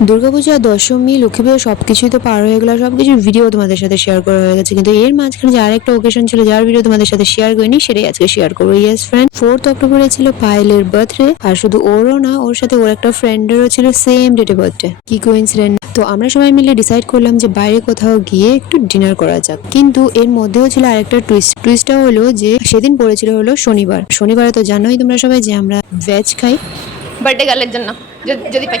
দুর্গাপূজা, দশমী, লক্ষ্মী পুজো সবকিছুই তো পার হয়ে গেল, সবকিছুর ভিডিও তোমাদের সাথে শেয়ার করা হয়ে গেছে, কিন্তু এর মাঝখানে যে আরেকটা ওকেশন ছিল যার ভিডিও তোমাদের সাথে শেয়ার করিনি, সেটাই আজকে শেয়ার করবো। ইয়েস ফ্রেন্ড, 4th অক্টোবরে ছিল পায়েলের বার্থডে, আর শুধু ওরও না, ওর সাথে ওর একটা ফ্রেন্ডেরও ছিল সেম ডেটে বার্থডে। কি কোইন্সিডেন্ট! তো আমরা সবাই মিলে ডিসাইড করলাম যে বাইরে কোথাও গিয়ে একটু ডিনার করা যাক, কিন্তু এর মধ্যেও ছিল আরেকটা টুইস্টটা হলো যে সেদিন পড়েছিল হলো শনিবার। শনিবারে তো জানোই তোমরা সবাই যে আমরা ভেজ খাই। বার্থডে গার্লের জন্য যদি পাই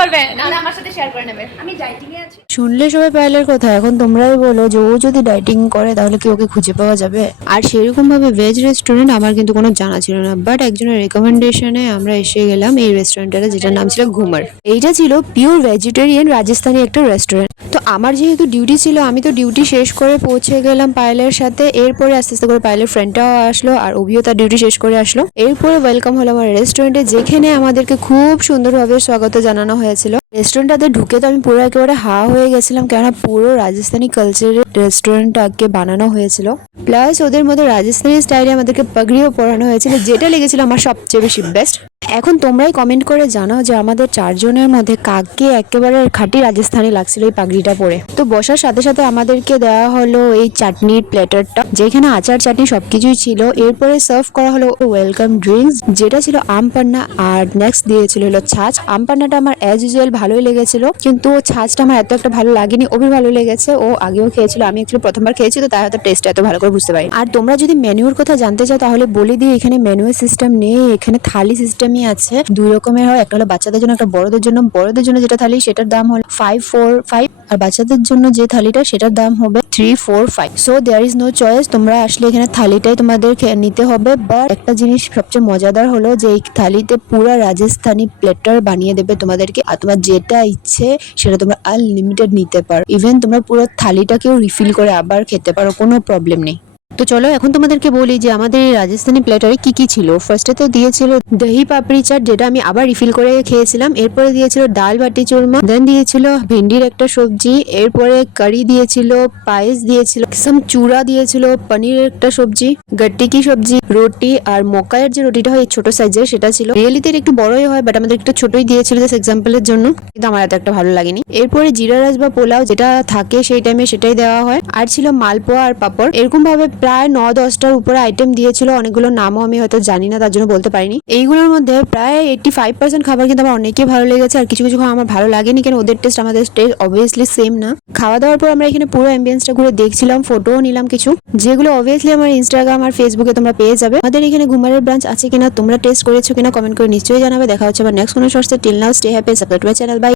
পারবে না আমার সাথে শেয়ার করে নেবে। আমি ডাইটিং এ আছি। শুনলে সবাই পায়েলের কথা, এখন তোমরাই বলো যে ও যদি ডাইটিং করে তাহলে কি ওকে খুঁজে পাওয়া যাবে? আর সেরকম ভাবে ভেজ রেস্টুরেন্ট আমার কিন্তু কোনো জানা ছিল না, বাট একজনের রেকমেন্ডেশনে আমরা এসে গেলাম এই রেস্টুরেন্টটাতে, যেটার নাম ছিল ঘুমার। এইটা ছিল পিওর ভেজিটেরিয়ান রাজস্থানি একটা রেস্টুরেন্ট। তো আমার যেহেতু ডিউটি ছিল, আমি তো ডিউটি শেষ করে পৌঁছে গেলাম পায়েলের সাথে। এরপরে আস্তে আস্তে করে পায়েলের ফ্রেন্ডটাও আসলো, আর অভিও তার ডিউটি শেষ করে আসলো। এরপরে ওয়েলকাম হলো আমার রেস্টুরেন্টে, যেখানে আমাদেরকে খুব সুন্দরভাবে স্বাগত জানানো হয়েছিল। রেস্টুরেন্টটাতে ঢুকে তো আমি পুরো একেবারে হা হয়ে গেছিলাম, কেননা পুরো রাজস্থানি কালচারের রেস্টুরেন্টটাকে বানানো হয়েছিল। প্লাস ওদের মধ্যে রাজস্থানি স্টাইলে আমাদেরকে পাগড়িও পরানো হয়েছিল, যেটা লেগেছিল আমার সবচেয়ে বেশি বেস্ট। এখন তোমরাই কমেন্ট করে জানাও যে আমাদের চারজনের মধ্যে কাকে একেবারে খাঁটি রাজস্থানি লাগছিল এই পাগড়িটা পরে। তো বসার সাথে সাথে আমাদেরকে দেওয়া হলো এই চাটনির প্লেটারটা, যেখানে আচার চাটনি সবকিছুই ছিল। এরপরে সার্ভ করা হলো ওয়েলকাম ড্রিঙ্কস, যেটা ছিল আম পান্না, আর নেক্সট দিয়েছিল হলো ছাঁচ। আম পান্নাটা আমার অ্যাজ ইউজুয়াল ভালোই লেগেছিল, কিন্তু ছাঁচটা আমার এত একটা ভালো লাগেনি। অভির ভালো লেগেছে, ও আগেও খেয়েছিল, আমি একটু প্রথমবার খেয়েছি, তো তার হয়তো টেস্ট এত ভালো করে বুঝতে পারি। আর তোমরা যদি মেনুর কথা জানতে চাও তাহলে বলে দিই, এখানে মেনুর সিস্টেম নেই, এখানে থালি সিস্টেমই আছে। দুই রকমের হয়, একটা হলো বাচ্চাদের জন্য, একটা বড়দের জন্য। বড়দের জন্য যেটা থালি সেটার দাম হলো 545, আর বাচ্চাদের জন্য যে থালিটা সেটার দাম হবে 345। So there is no choice, তোমরা আসলে এখানে থালিটাই তোমাদের নিতে হবে। বাট একটা জিনিস সবচেয়ে মজাদার হলো যে এই থালিতে পুরা রাজস্থানি প্লেটার বানিয়ে দেবে তোমাদেরকে, আর তোমার যেটা ইচ্ছে সেটা তোমরা আনলিমিটেড নিতে পারো। ইভেন তোমরা পুরো থালিটাকেও রিফিল করে আবার খেতে পারো, কোনো প্রবলেম নেই। তো চলো এখন তোমাদেরকে বলি যে আমাদের এই রাজস্থানি প্ল্যাটারে কি কি ছিল। ফার্স্টে তো দিয়েছিল দহি পাপড়ি চাট, যেটা আমি আবার রিফিল করে খেয়েছিলাম। এরপরে দিয়েছিল ডাল বাটি চুরমা, দেন দিয়েছিল ভেন্ডির একটা সবজি, এরপরে কারি দিয়েছিল, পায়েস দিয়েছিল, সাম চূড়া দিয়েছিল, পনিরের একটা সবজি, গট্টি কি সবজি, রুটি, আর মকাইয়ের যে রুটিটা হয় ছোট সাইজের সেটা ছিল। রিয়েলিতে একটু বড়ই হয়, বাট আমাদের একটু ছোটই দিয়েছিল জাস্ট এক্সাম্পলের জন্য, কিন্তু আমার এত একটা ভালো লাগেনি। এরপরে জিরা রাইস বা পোলাও যেটা থাকে সেই টাইমে সেটাই দেওয়া হয়, আর ছিল মালপোয়া আর পাপড়। এরকম ভাবে প্রায় 9-10টার উপরে আইটেম দিয়েছিল, অনেকগুলো নামও আমি হয়তো জানি না, তার জন্য বলতে পারিনি। এইগুলোর মধ্যে প্রায় 85% খাবার কিন্তু আমার অনেকই ভালো লেগেছে, আর কিছু কিছু খাবার আমার ভালো লাগেনি, কেন ওদের টেস্ট আমাদের টেস্ট অবভিয়াসলি সেম না। খাওয়া দাওয়ার পর আমরা এখানে পুরো অ্যাম্বিয়েন্সটা ঘুরে দেখছিলাম, ফটোও নিলাম কিছু, যেগুলো অবভিয়াসলি আমার ইনস্টাগ্রাম আর ফেসবুকে তোমরা পেয়ে যাবে। আমাদের এখানে ঘুমারের ব্রাঞ্চ আছে কিনা, তোমরা টেস্ট করেছো কিনা কমেন্ট করে নিশ্চয়ই জানাবে। দেখা হচ্ছে আবার নেক্সট কোনো শর্টসে। Till now stay happy, subscribe to my channel, by.